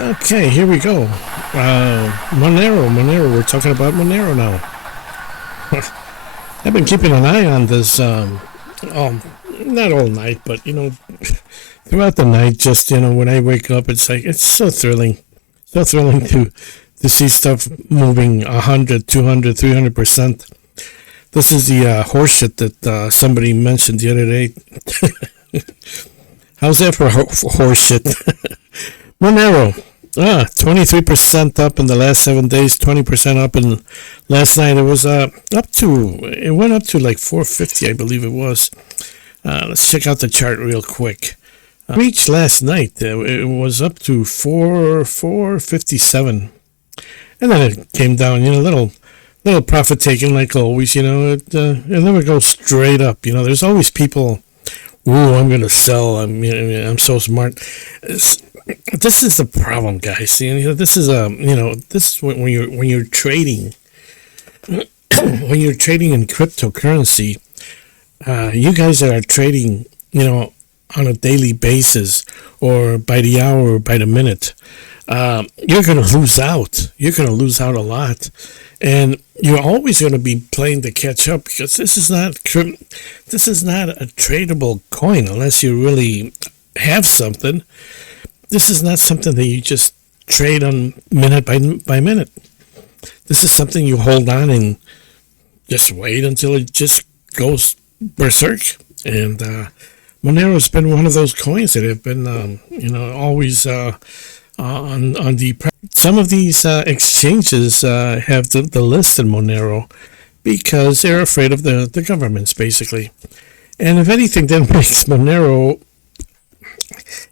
Okay, here we go. Monero. We're talking about Monero now. I've been keeping an eye on this, not all night, but, throughout the night, just, when I wake up, it's like, it's so thrilling. So thrilling to see stuff moving 100, 200, 300%. This is the horseshit that somebody mentioned the other day. How's that for horseshit? Monero, 23% up in the last 7 days, 20% up in last night. It was it went up to like 450, I believe it was. Let's check out the chart real quick. Reached last night, it was up to 457, and then it came down. Little profit taking like always. It never goes straight up. There's always people. Ooh, I'm gonna sell. I'm so smart. This is the problem, guys. This is this is when you're trading when you're trading in cryptocurrency. You guys that are trading, on a daily basis or by the hour or by the minute, you're gonna lose out. You're gonna lose out a lot, and you're always gonna be playing to catch up because this is not a tradable coin unless you really have something. This is not something that you just trade on minute by minute. This is something you hold on and just wait until it just goes berserk. And Monero's been one of those coins that have been, always on the. Some of these exchanges have the list in Monero because they're afraid of the governments, basically. And if anything, that makes Monero.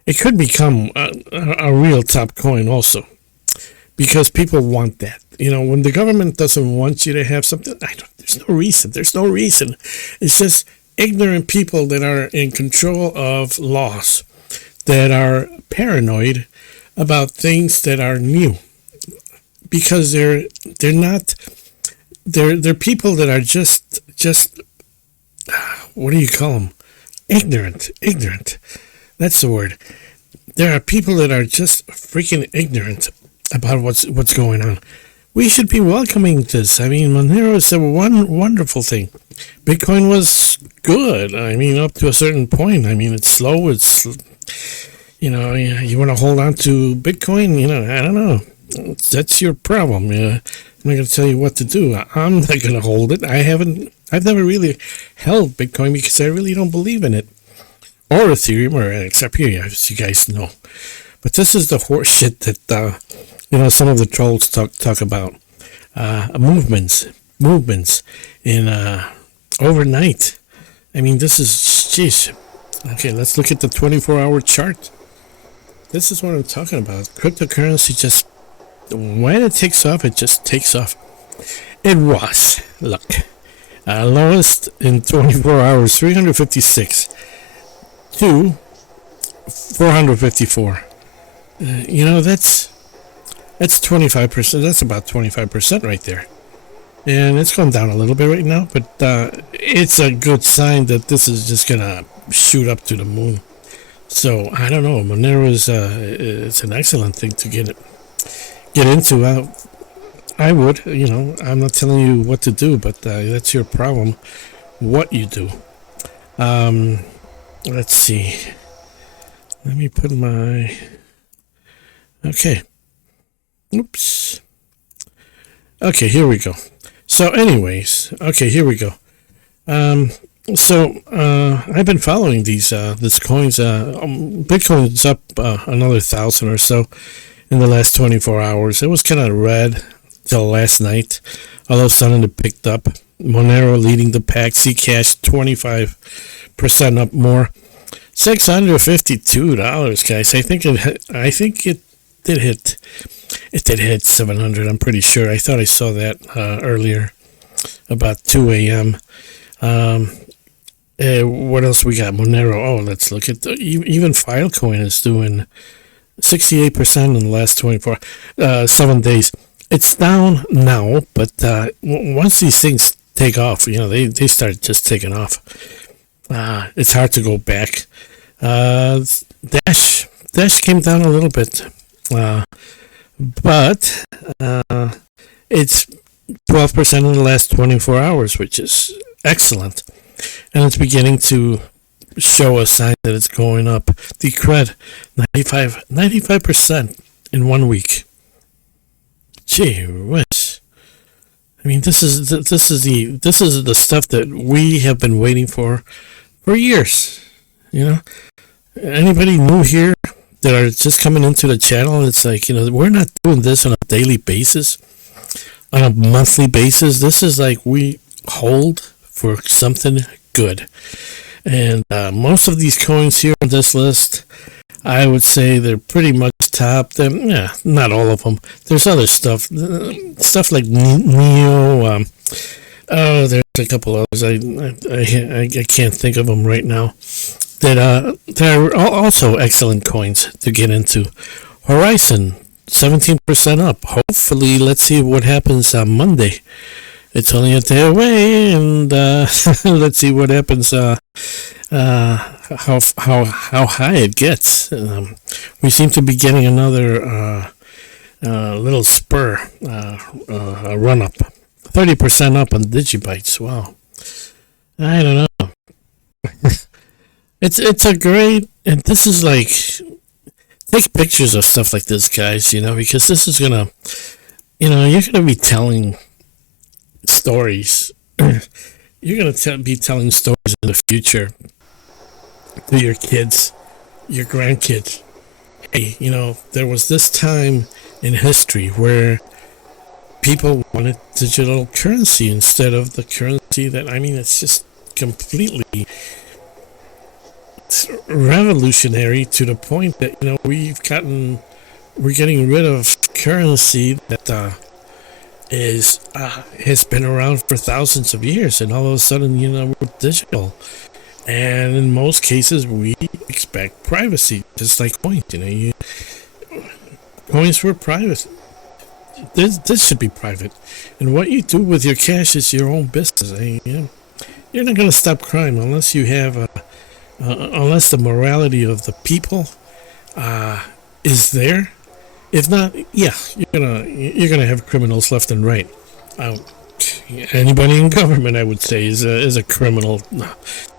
It could become a real top coin also, because people want that. When the government doesn't want you to have something, there's no reason. There's no reason. It's just ignorant people that are in control of laws, that are paranoid about things that are new, because they're people that are just what do you call them? Ignorant. That's the word. There are people that are just freaking ignorant about what's going on. We should be welcoming this. Monero is a wonderful thing. Bitcoin was good. Up to a certain point. It's slow. It's, you want to hold on to Bitcoin? I don't know. That's your problem. I'm not going to tell you what to do. I'm not going to hold it. I've never really held Bitcoin because I really don't believe in it. Or Ethereum, or XRP, as you guys know. But this is the horse shit that, some of the trolls talk about. Movements in overnight. This is, jeez. Okay, let's look at the 24-hour chart. This is what I'm talking about. Cryptocurrency just, when it takes off, it just takes off. It was, look, lowest in 24 hours, 356. To 454. That's 25%. That's about 25% right there. And it's going down a little bit right now, but it's a good sign that this is just gonna shoot up to the moon. So I don't know. Monero is it's an excellent thing to get into. I would, I'm not telling you what to do, but that's your problem. What you do. Let's see. Let me put my. Okay. Oops. Okay, here we go. So, anyways, okay, here we go. I've been following these coins. Bitcoin's up another 1,000 or so in the last 24 hours. It was kind of red till last night. All of a sudden, it picked up. Monero leading the pack. Zcash 25% up more. $652, guys. I think it did hit. It did hit 700. I'm pretty sure. I thought I saw that earlier, about 2 a.m. What else we got? Monero. Oh, let's look at even Filecoin is doing 68% in the last 7 days. It's down now, but once these things take off, they start just taking off. It's hard to go back. Dash came down a little bit. Uh, but it's 12% in the last 24 hours, which is excellent. And it's beginning to show a sign that it's going up. The cred, 95% in 1 week. Gee whiz. I mean, this is the stuff that we have been waiting for years. You know, anybody new here that are just coming into the channel, it's like, we're not doing this on a daily basis, on a monthly basis. This is like we hold for something good. And most of these coins here on this list, I would say they're pretty much top. Yeah, not all of them. There's other stuff like Neo. There's a couple others. I can't think of them right now. That are also excellent coins to get into. Horizon, 17% up. Hopefully, let's see what happens on Monday. It's only a day away, and let's see what happens. How high it gets. We seem to be getting another little spur, run up. 30% up on Digibytes. Wow. I don't know. It's a great, and this is like, take pictures of stuff like this, guys, because this is gonna, you're gonna be telling stories. You're gonna be telling stories in the future to your kids, your grandkids. Hey, there was this time in history where people wanted digital currency instead of the currency that, it's just completely revolutionary to the point that, we're getting rid of currency that has been around for thousands of years, and all of a sudden, we're digital. And in most cases, we expect privacy, just like coins. Coins were private. This should be private. And what you do with your cash is your own business. You're not going to stop crime unless you have unless the morality of the people is there. If not, yeah, you're gonna have criminals left and right. Anybody in government, I would say, is a criminal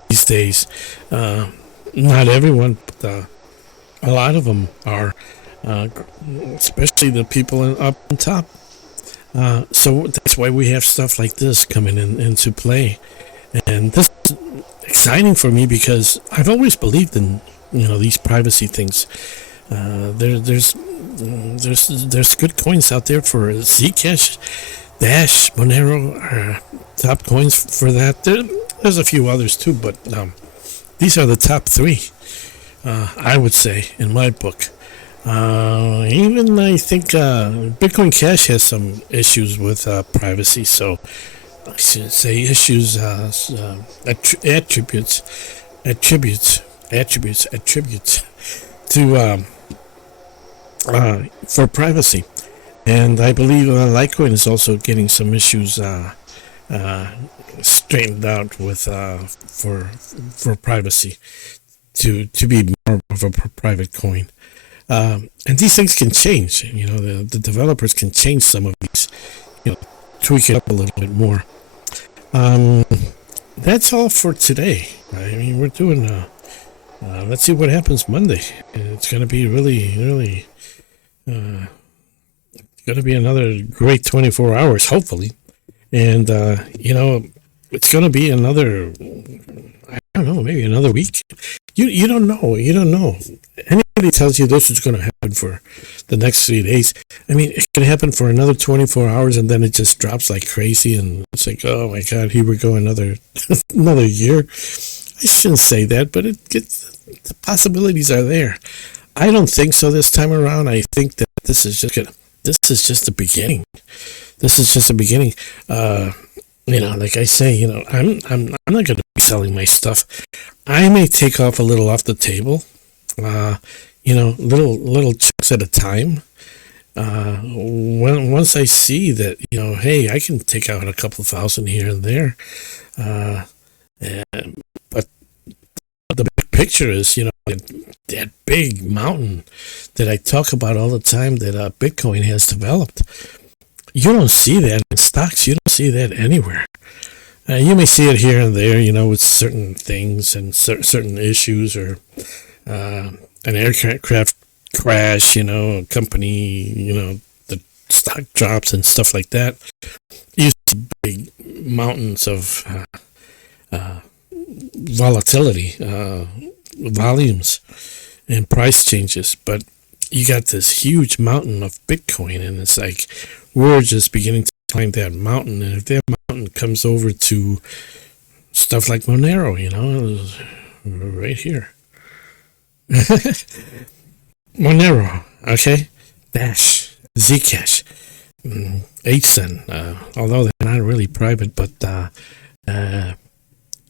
these days. Not everyone, but a lot of them are, especially the people up on top. So that's why we have stuff like this coming into play, and this is exciting for me because I've always believed in these privacy things. There's good coins out there for Zcash, Dash, Monero, top coins for that. There's a few others too, but these are the top three, I would say, in my book. Even I think Bitcoin Cash has some issues with privacy, so I should say issues, attributes to for privacy. And I believe Litecoin is also getting some issues straightened out with for privacy to be more of a private coin. And these things can change. The developers can change some of these, tweak it up a little bit more. That's all for today. We're doing. Let's see what happens Monday. It's going to be really going to be another great 24 hours, hopefully. And, it's going to be another, I don't know, maybe another week. You don't know. Anybody tells you this is going to happen for the next 3 days, it can happen for another 24 hours and then it just drops like crazy. And it's like, oh my God, here we go, another year. I shouldn't say that, but the possibilities are there. I don't think so this time around. I think that this is just the beginning. This is just the beginning. Like I say, I'm not going to be selling my stuff. I may take off a little off the table, little chunks at a time. Once I see that, hey, I can take out a couple thousand here and there. But the big picture is, that big mountain that I talk about all the time that Bitcoin has developed. You don't see that in stocks. You don't see that anywhere. You may see it here and there, with certain things and certain issues, or an aircraft crash, a company, the stock drops and stuff like that. You see big mountains of volatility, volumes, and price changes. But you got this huge mountain of Bitcoin, and it's like we're just beginning to climb that mountain. And if that mountain comes over to stuff like Monero, right here. Monero, okay? Dash, Zcash, HSEN, although they're not really private, but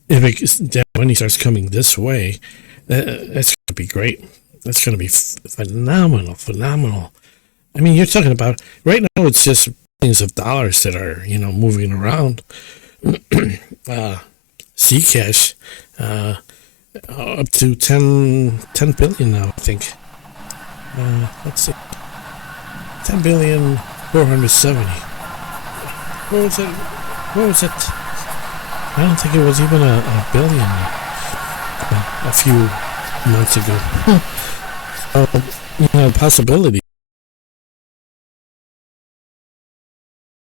if that money starts coming this way, that's going to be great. That's going to be phenomenal. I mean, you're talking about, right now it's just billions of dollars that are, moving around. Zcash, up to 10 billion now, I think. Let's see. 10 billion 470. What was it? I don't think it was even a billion a few months ago. Possibilities.